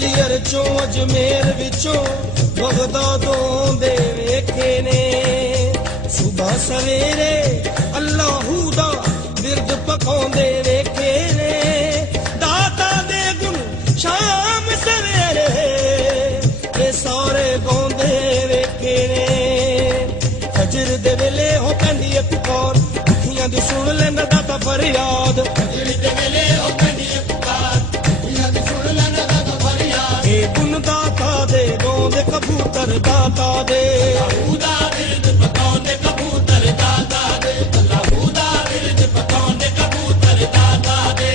ਗਵਾਲੀਅਰ ਚੋਂ ਅਜਮੇਰ ਵਿੱਚੋਂ ਬਗਦਾਦੋਂ ਦੇ ਵੇਖੇ ਨੇ ਸੁਬਹ ਸਵੇਰੇ ਅੱਲਾਹੂ ਦਾ ਬਿਰਦ ਪਕਾਉਂਦੇ ਵੇਖੇ ਨੇ ਦਾਤਾ ਦੇ ਗੁਣ ਸ਼ਾਮ ਸਵੇਰੇ ਇਹ ਸਾਰੇ ਗਾਉਂਦੇ ਵੇਖੇ ਨੇ ਫਜਰ ਦੇ ਵੇਲੇ ਹੋ ਪੈਂਦੀ ਏ ਪੁਕਾਰ ਅੱਖੀਆਂ ਦੀ ਸੁਣ ਲੈਂਦਾ ਦਾਤਾ ਫਰਿਆਦ ਫਜਰ ਦੇ ਵੇਲੇ ਹੋ ਪੈਂਦੀ ਏ ਪੁਕਾਰ ਅੱਖੀਆਂ ਦੀ ਸੁਣ ਲੈਂਦਾ ਦਾਤਾ ਫਰਿਆਦ ਇਹ ਗੁਣ ਦਾਤਾ ਦੇ ਗਾਉਂਦੇ ਕਬੂਤਰ ਦਾਤਾ ਦੇ ਅੱਲਾਹੂ ਦਾ ਬਿਰਦ ਪਕਾਉਂਦੇ ਕਬੂਤਰ ਦਾਤਾ ਦੇ ਅੱਲਾਹੂ ਦਾ ਬਿਰਦ ਪਕਾਉਂਦੇ ਕਬੂਤਰ ਦਾਤਾ ਦੇ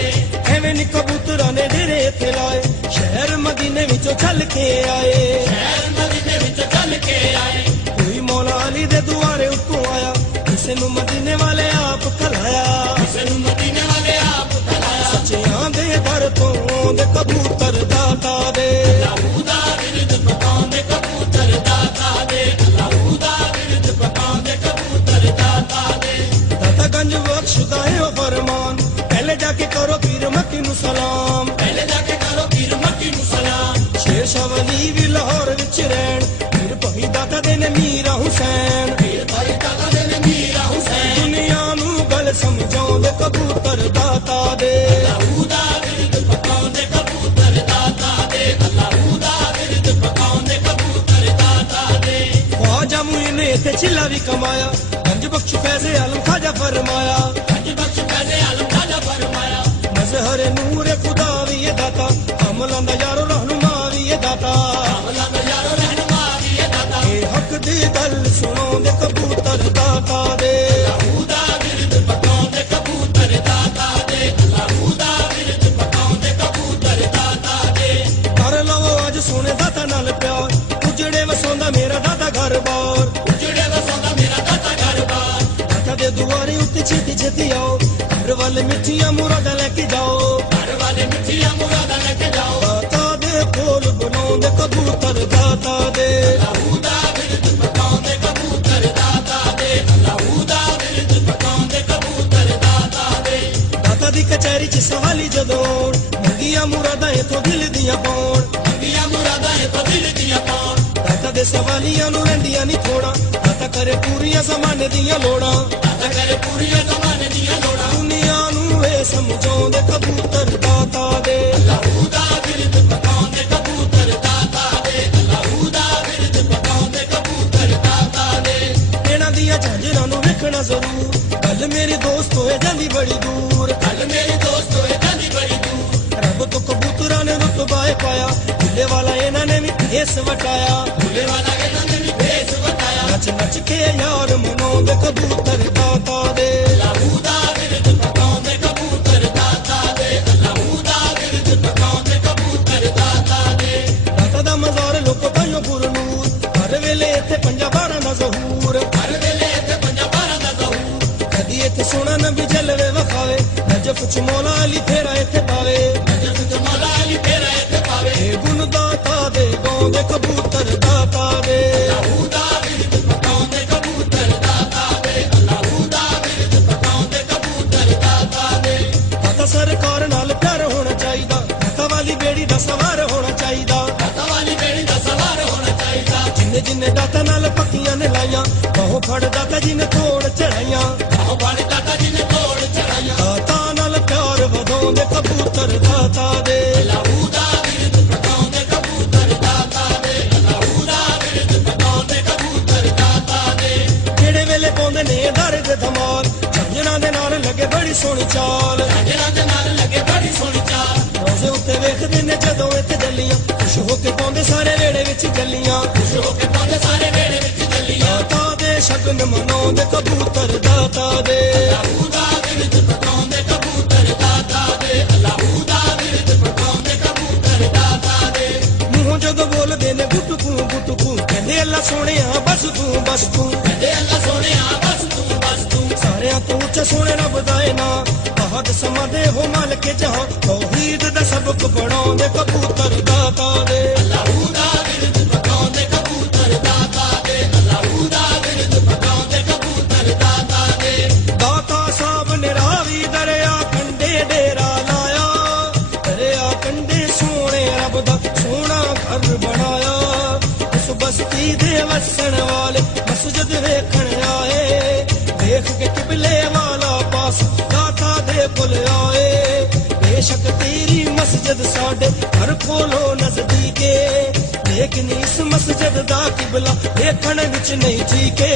ਐਵੇਂ ਨੀ ਕਬੂਤਰਾਂ ਨੇ ਡੇਰੇ ਇੱਥੇ ਲਾਏ ਸ਼ਹਿਰ ਮਦੀਨੇ ਵਿੱਚੋਂ ਚੱਲ ਕੇ ਆਏ ਸ਼ਹਿਰ ਮਦੀਨੇ ਵਿੱਚੋਂ ਚੱਲ ਕੇ ਆਏ ਕੋਈ ਮੌਲਾ ਅਲੀ ਦੇ ਦੁਆਰੇ ਉੱਤੋਂ ਆਇਆ ਕਿਸੇ ਨੂੰ ਮਦੀਨੇ ਵਾਲੇ ਆਪ ਖਲਾਇਆ ਕਿਸੇ ਨੂੰ ਮਦੀਨੇ ਵਾਲੇ ਆਪ ਖਲਾਇਆ ਸੱਚਿਆਂ ਦੇ ਦਰ ਤੋਂ ਆਉਂਦੇ ਕਬੂਤਰ ਦਾਤਾ ਦੇ ਅੱਲਾਹੂ ਦਾ ਬਿਰਦ ਪਕਾਉਂਦੇ ਕਬੂਤਰ ਦਾਤਾ ਦੇ ਅੱਲਾਹੂ ਦਾ ਬਿਰਦ ਪਕਾਉਂਦੇ ਕਬੂਤਰ ਦਾਤਾ ਦੇ ਦਾਤਾ ਗੰਜ ਬਖਸ਼ਦਾ ਹੈ ਉਹ ਫਰਮਾਨ ਪਹਿਲੇ ਜਾ ਕੇ ਕਰੋ ਪੀਰ ਮੱਕੀ ਨੂੰ ਸਲਾਮ ਪਹਿਲੇ ਜਾ ਕੇ ਕਰੋ ਪੀਰ ਮੱਕੀ ਨੂੰ ਸਲਾਮ ਸ਼ੇਰ ਸ਼ਾਹ ਵਲੀ ਵੀ ਲਾਹੌਰ ਵਿੱਚ ਰਹਿਣ ਪੀਰ ਭਾਈ ਦਾਤਾ ਦੇ ਨੇ ਮੀਰਾ ਹੁਸੈਨ ਪੀਰ ਭਾਈ ਦਾਤਾ ਦੇ ਨੇ ਮੀਰਾ ਹੁਸੈਨ ਦੁਨੀਆ ਨੂੰ ਗੱਲ ਸਮਝਾਉਂਦੇ ਕਬੂਤਰ ਦਾਤਾ ਦੇ ਅੱਲਾਹੂ ਦਾ ਬਿਰਦ ਪਕਾਉਂਦੇ ਕਬੂਤਰ ਦਾਤਾ ਦੇ ਅੱਲਾਹੂ ਦਾ ਬਿਰਦ ਪਕਾਉਂਦੇ ਕਬੂਤਰ ਦਾਤਾ ਦੇ ਖਵਾਜਾ ਮੁਈਨ ਨੇ ਇੱਥੇ ਛਿੱਲਾ ਵੀ ਕਮਾਇਆ ਗੰਜ ਬਖਸ਼ ਫੈਜ਼ੇ ਆਲਮ ਖਾਜਾ ਫਰਮਾਇਆ ਗੰਜ ਬਖਸ਼ ਫੈਜ਼ੇ ਆਲਮ ਖਾਜਾ ਫਰਮਾਇਆ ਮਜ਼ਹਰ ਨੂਰ ਖੁਦਾ ਵੀ ਇਹ ਦਾਤਾ ਅਮਲਾਂ ਦਾ ਯਾਰੋ ਰਹਿਨੁਮਾ ਵੀ ਇਹ ਦਾਤਾ ਅਮਲਾਂ ਦਾ ਯਾਰੋ ਰਹਿਨੁਮਾ ਵੀ ਇਹ ਦਾਤਾ ਇਹ ਹੱਕ ਦੀ ਗੱਲ ਸੁਣਾਉਂਦੇ ਕਬੂਤਰ ਦਾਤਾ ਦੇ ਅੱਲਾਹੂ ਦਾ ਬਿਰਦ ਪਕਾਉਂਦੇ ਕਬੂਤਰ ਦਾਤਾ ਦੇ ਅੱਲਾਹੂ ਦਾ ਬਿਰਦ ਪਕਾਉਂਦੇ ਕਬੂਤਰ ਦਾਤਾ ਦੇ ਕਰ ਲਵੋ ਅੱਜ ਸੋਹਣੇ ਦਾਤਾ ਨਾਲ ਪਿਆਰ ਉਜੜੇ ਵਸਾਉਂਦਾ ਮੇਰਾ ਦਾਤਾ ਘਰ ਬਾਰ ਉਜੜੇ ਵਸਾਉਂਦਾ ਮੇਰਾ ਦਾਤਾ ਘਰ ਬਾਰ ਦਾਤਾ ਦੇ ਦੁਆਰੇ ਉੱਤੇ ਛੇਤੀ ਛੇਤੀ ਆਓ ਘਰ ਵਾਲੇ ਮਿੱਠੀਆਂ ਮੁਰਾਦਾਂ ਲੈ ਕੇ ਜਾਓ ਘਰ ਵਾਲੇ ਮਿੱਠੀਆਂ ਮੁਰਾਦਾਂ ਲੈ ਕੇ ਜਾਓ ਦਾਤਾ ਦੇ ਕੋਲ ਬਣਾਉਂਦੇ ਕਬੂਤਰ ਦਾਤਾ ਦੇ ਅੱਲਾਹੂ ਦਾ ਬਿਰਦ ਪਕਾਉਂਦੇ ਕਬੂਤਰ ਦਾਤਾ ਦੇ ਅੱਲਾਹੂ ਦਾ ਬਿਰਦ ਪਕਾਉਂਦੇ ਕਬੂਤਰ ਦਾਤਾ ਦੇ ਦਾਤਾ ਦੀ ਕਚਹਿਰੀ 'ਚ ਸਵਾਲੀ ਜਦੋਂ ਮੰਗੀਆਂ ਮੁਰਾਦਾਂ ਇਥੋਂ ਦਿਲ ਦੀਆਂ ਪਾਉਣ ਮੰਗੀਆਂ ਮੁਰਾਦਾਂ ਇਥੋਂ ਦਿਲ ਦੀਆਂ ਪਾਉਣ ਦਾਤਾ ਦੇ ਸਵਾਲੀਆਂ ਨੂੰ ਰਹਿੰਦੀਆਂ ਨਹੀਂ ਥੋੜਾ ਦਾਤਾ ਕਰੇ ਪੂਰੀਆਂ ਜ਼ਮਾਨੇ ਦੀਆਂ ਲੋੜਾਂ ਦਾਤਾ ਕਰੇ ਪੂਰੀਆਂ ਜ਼ਮਾਨੇ ਦੀਆਂ ਲੋੜਾਂ ਦੁਨੀਆ ਨੂੰ ਇਹ ਸਮਝਾਉਂਦੇ ਕਬੂਤਰ ਦਾਤਾ ਦੇ ਅੱਲਾਹੂ ਦਾ ਬਿਰਦ ਪਕਾਉਂਦੇ ਕਬੂਤਰ ਦਾਤਾ ਦੇ ਅੱਲਾਹੂ ਦਾ ਬਿਰਦ ਪਕਾਉਂਦੇ ਕਬੂਤਰ ਦਾਤਾ ਦੇ ਇਹਨਾਂ ਦੀਆਂ ਝਾਂਜਰਾਂ ਨੂੰ ਵੇਖਣਾ ਜ਼ਰੂਰ ਗੱਲ ਮੇਰੀ ਦੋਸਤ ਹੋਏ ਜਾਂਦੀ ਬੜੀ ਦੂਰ ਗੱਲ ਮੇਰੀ ਦੋਸਤ ਹੋਏ ਜਾਂਦੀ ਬੜੀ ਦੂਰ ਰੱਬ ਤੋਂ ਕਬੂਤਰਾਂ ਨੇ ਰੁਤਬਾ ਪਾਇਆ ਭੁੱਲੇ ਵਾਲਾ ਇਹਨਾਂ ਨੇ ਵੀ ਭੇਸ ਵਟਾਇਆ ਭੁੱਲੇ ਵਾਲਾ ਇਹਨਾਂ ਨੇ ਵੀ ਭੇਸ ਵਟਾਇਆ ਨੱਚ ਨੱਚ ਕੇ ਯਾਰ ਮਨਾਉਂਦੇ ਕਬੂਤਰ ਦਾਤਾ ਦੇ ਅੱਲਾਹੂ ਦਾ ਬਿਰਦ ਪਕਾਉਂਦੇ ਕਬੂਤਰ ਦਾਤਾ ਦੇ ਅੱਲਾਹੂ ਦਾ ਬਿਰਦ ਪਕਾਉਂਦੇ ਕਬੂਤਰ ਦਾਤਾ ਦੇ ਦਾਤਾ ਦਾ ਮਜ਼ਾਰ ਲੋਕੋ ਭਾਈਓ ਪੁਰਨੂਰ ਹਰ ਵੇਲੇ ਇੱਥੇ ਪੰਜਾ ਬਾਰਾਂ ਦਾ ਜ਼ਹੂਰ ਹਰ ਵੇਲੇ ਇੱਥੇ ਪੰਜਾ ਬਾਰਾਂ ਦਾ ਜ਼ਹੂਰ ਕਦੀ ਇੱਥੇ ਸੋਹਣਾ ਨਬੀ ਜਲਵੇ ਵਖਾਵੇ ਨਜਫ ਚ ਮੌਲਾ ਅਲੀ ਫੇਰਾ ਇੱਥੇ ਪਾਵੇ ਨਜਫ ਚ ਮੌਲਾ ਅਲੀ ਫੇਰਾ ਇੱਥੇ ਪਾਵੇ ਇਹ ਗੁਣ ਦਾਤਾ ਦੇ ਗਾਉਂਦੇ ਕਬੂਤਰ ਦਾਤਾ ਦੇ ਅੱਲਾਹੂ ਦਾ ਬਿਰਦ ਪਕਾਉਂਦੇ ਕਬੂਤਰ ਦਾਤਾ ਦੇ ਅੱਲਾਹੂ ਦਾ ਬਿਰਦ ਪਕਾਉਂਦੇ ਕਬੂਤਰ ਦਾਤਾ ਦੇ ਦਾਤਾ ਸਰਕਾਰ ਨਾਲ ਪਿਆਰ ਹੋਣਾ ਚਾਹੀਦਾ ਦਾਤਾ ਵਾਲੀ ਬੇੜੀ ਦਾ ਸਵਾਰ ਹੋਣਾ ਚਾਹੀਦਾ ਦਾਤਾ ਵਾਲੀ ਬੇੜੀ ਦਾ ਸਵਾਰ ਹੋਣਾ ਚਾਹੀਦਾ ਜਿੰਨੇ ਜਿੰਨੇ ਦਾਤਾ ਨਾਲ ਪੱਕੀਆਂ ਨੇ ਲਾਈਆਂ ਬਾਹੋਂ ਫੜ ਦਾਤਾ ਜੀ ਨੇ ਤੋੜ ਚੜਾਈਆਂ ਬਾਹੋਂ ਫੜ ਦਾਤਾ ਜੀ ਨੇ ਤੋੜ ਚੜਾਈਆਂ ਦਾਤਾ ਨਾਲ ਪਿਆਰ ਵਧਾਉਂਦੇ ਕਬੂਤਰ ਦਾਤਾ ਦੇ ਅੱਲਾਹੂ ਦਾ ਬਿਰਦ ਪਕਾਉਂਦੇ ਕਬੂਤਰ ਦਾਤਾ ਦੇ ਅੱਲਾਹੂ ਦਾ ਬਿਰਦ ਪਕਾਉਂਦੇ ਕਬੂਤਰ ਦਾਤਾ ਦੇ ਜਿਹੜੇ ਵੇਲੇ ਪਾਉਂਦੇ ਨੇ ਦਰਦ ਧਮਾਲ ਝਾਂਜਰਾਂ ਦੇ ਨਾਲ ਲੱਗੇ ਬੜੀ ਸੋਹਣੀ ਚਾਲ ਝਾਂਜਰਾਂ ਦੇ ਨਾਲ ਲੱਗੇ ਬੜੀ ਸੋਹਣੀ ਚਾਲ ਰੋਜ਼ੇ ਉੱਤੇ ਵੇਖਦੇ ਨੇ ਜਦੋਂ ਇੱਥੇ ਜੱਲੀਆਂ ਖੁਸ਼ ਹੋ ਕੇ ਪਾਉਂਦੇ ਸਾਰੇ ਵੇੜੇ ਵਿੱਚ ਜੱਲੀਆਂ ਖੁਸ਼ ਹੋ ਕੇ ਪਾਉਂਦੇ ਸਾਰੇ ਵੇੜੇ ਵਿੱਚ ਜੱਲੀਆਂ ਦਾਤਾ ਦੇ ਸ਼ਗਨ ਮਨਾਉਂਦੇ ਕਬੂਤਰ ਦਾਤਾ ਦੇ ਅੱਲਾਹੂ ਦਾ ਬਿਰਦ ਪਕਾਉਂਦੇ ਕਬੂਤਰ ਦਾਤਾ ਦੇ ਅੱਲਾਹੂ ਦਾ ਬਿਰਦ ਪਕਾਉਂਦੇ ਕਬੂਤਰ ਦਾਤਾ ਦੇ ਮੂੰਹੋਂ ਜਦੋਂ ਬੋਲਦੇ ਨੇ ਗੁੱਟਕੂ ਕਹਿੰਦੇ ਅੱਲਾ ਸੋਹਣਿਆ ਬਸ ਤੂੰ ਕਹਿੰਦੇ ਅੱਲਾ ਸੋਹਣਿਆ ਬਸ ਤੂੰ ਸਾਰਿਆਂ ਤੋਂ ਉੱਚਾ ਸੋਹਣੇ ਰੱਬ ਦਾ ਏ ਨਾਂ ਬਹੁਤ ਸਮਾਂ ਦੇ ਹੋ ਮਾਲਕ ਜਹਾਂ ਤੌਹੀਦ ਦਾ ਸਬਕ ਪੜਾਉਂਦੇ ਕਬੂਤਰ ਦਾਤਾ ਦੇ ਅੱਲਾਹੂ ਦਾ ਬਿਰਦ ਪਕਾਉਂਦੇ ਕਬੂਤਰ ਦਾਤਾ ਦੇ ਅੱਲਾਹੂ ਦਾ ਬਿਰਦ ਪਕਾਉਂਦੇ ਕਬੂਤਰ ਦਾਤਾ ਦੇ ਦਾਤਾ ਸਾਹਿਬ ਨੇ ਰਾਵੀ ਦਰਿਆ ਕੰਢੇ ਡੇਰਾ ਲਾਇਆ ਦਰਿਆ ਕੰਢੇ ਸੋਹਣੇ ਰੱਬ ਦਾ ਵਸਣ ਵਾਲੇ ਮਸਜਿਦ ਵੇਖਣ ਆਏ, ਵੇਖ ਕੇ ਕਿਬਲੇ ਵਾਲਾ ਪਾਸ ਦਾਤਾ ਦੇ ਕੋਲ ਆਏ। ਬੇਸ਼ੱਕ ਤੇਰੀ ਮਸਜਿਦ ਸਾਡੇ ਘਰ ਕੋਲੋਂ ਨਜ਼ਦੀਕੇ, ਲੇਕਿਨ ਇਸ ਮਸਜਿਦ ਦਾ ਕਿਬਲਾ ਵੇਖਣ ਵਿੱਚ ਨਹੀਂ ਠੀਕੇ।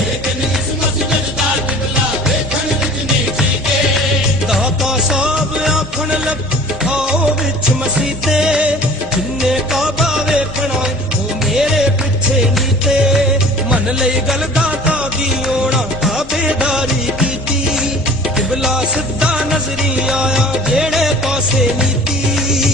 ਲੇਕਿਨ ਇਸ ਮਸਜਿਦ ਦਾ ਕਿਬਲਾ ਵੇਖਣ ਵਿੱਚ ਨਹੀਂ ਠੀਕੇ। ਦਾਤਾ ਸਾਹਿਬ ਆਖਣ ਲੱਗ ਆਓ ਵਿੱਚ ਮਸੀਤੇ, ਜਿੰਨੇ ਕਾਬਾ ਵੇਖਣਾ ਉਹ ਮੇਰੇ ਪਿੱਛੇ ਨੀਤੇ। ਮੰਨ ਲਈ ਗੱਲ ਦਾਤਾ ਦੀ ਆਉਣਾ ਤਾਬੇਦਾਰੀ ਕੀਤੀ, ਕਿਬਲਾ ਸਿੱਧਾ ਨਜ਼ਰੀ ਆਇਆ ਜਿਹੜੇ ਪਾਸੇ ਨੀਤੀ।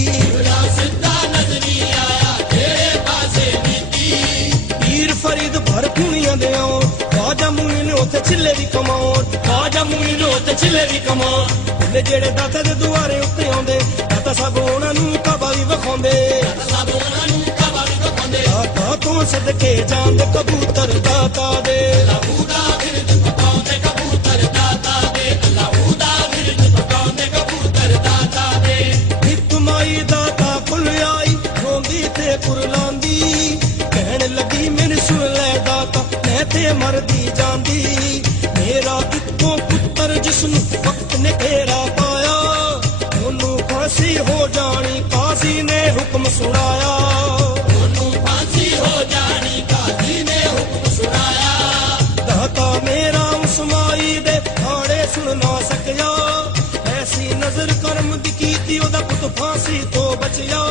ਕਿਬਲਾ ਸਿੱਧਾ ਨਜ਼ਰੀ ਆਇਆ ਜਿਹੜੇ ਪਾਸੇ ਨੀਤੀ। ਪੀਰ ਫਰੀਦ ਭਰ ਕੁਣੀਆਂ ਦੇ ਆਉ, ਖਾਜਾ ਮੁਈਨ ਉੱਥੇ ਛਿੱਲੇ ਵੀ ਕਮਾਉਣ, ਖਾਜਾ ਮੁਈਨ ਉੱਤੇ ਛਿੱਲੇ ਵੀ ਕਮਾਉਣ। ਭੁੱਲੇ ਜਿਹੜੇ ਦਾਤਾ ਦੇ ਦੁਆਰੇ ਉੱਤੇ ਆਉਂਦੇ, ਦਾਤਾ ਸਭ ਉਹਨਾਂ ਨੂੰ ਕਾਬਾ ਵੀ ਵਿਖਾਉਂਦੇ। ਸਭ ਉਹਨਾਂ ਨੂੰ ਕਾਬਾ ਵੀ ਵਿਖਾਉਂਦੇ। ਦਾਤਾ ਤੋਂ ਸਦਕੇ ਜਾਂਦੇ ਕਬੂਤਰ ਦਾਤਾ ਦੇ, ਅੱਲਾਹੂ ਦਾ ਬਿਰਦ ਪਕਾਉਂਦੇ ਕਬੂਤਰ ਦਾਤਾ ਦੇ। ਅੱਲਾਹੂ ਦਾ ਬਿਰਦ ਪਕਾਉਂਦੇ ਕਬੂਤਰ ਦਾਤਾ ਦੇ। ਇੱਕ ਮਾਈ ਦਾਤਾ ਕੋਲ ਆਈ ਰੋਂਦੀ ਤੇ ਕੁਰਲਾਂਦੀ, ਕਹਿਣ ਲੱਗੀ ਮੈਨੂੰ ਸੁਣ ਲੈ ਦਾਤਾ ਮੈਂ ਤੇ ਮਰਦੀ ਜਾਂਦੀ। ਮੇਰਾ ਇੱਕੋ ਪੁੱਤਰ ਜਿਸਨੂੰ ਵਕਤ ਨੇ ਘੇਰਾ ਪਾਇਆ, ਉਹਨੂੰ ਫਾਂਸੀ ਹੋ ਜਾਣੀ ਕਾਜ਼ੀ ਨੇ ਹੁਕਮ ਸੁਣਾਇਆ। ਉਹਨੂੰ ਫਾਂਸੀ ਹੋ ਜਾਣੀ ਕਾਜ਼ੀ ਨੇ ਹੁਕਮ ਸੁਣਾਇਆ। ਦਾਤਾ ਮੇਰਾ ਉਸ ਮਾਈ ਦੇ ਹਾੜੇ ਸੁਣ ਨਾ ਸਕਿਆ, ਐਸੀ ਨਜ਼ਰ ਕਰਮ ਦੀ ਕੀਤੀ ਉਹਦਾ ਪੁੱਤ ਫਾਂਸੀ ਤੋਂ ਬਚਿਆ।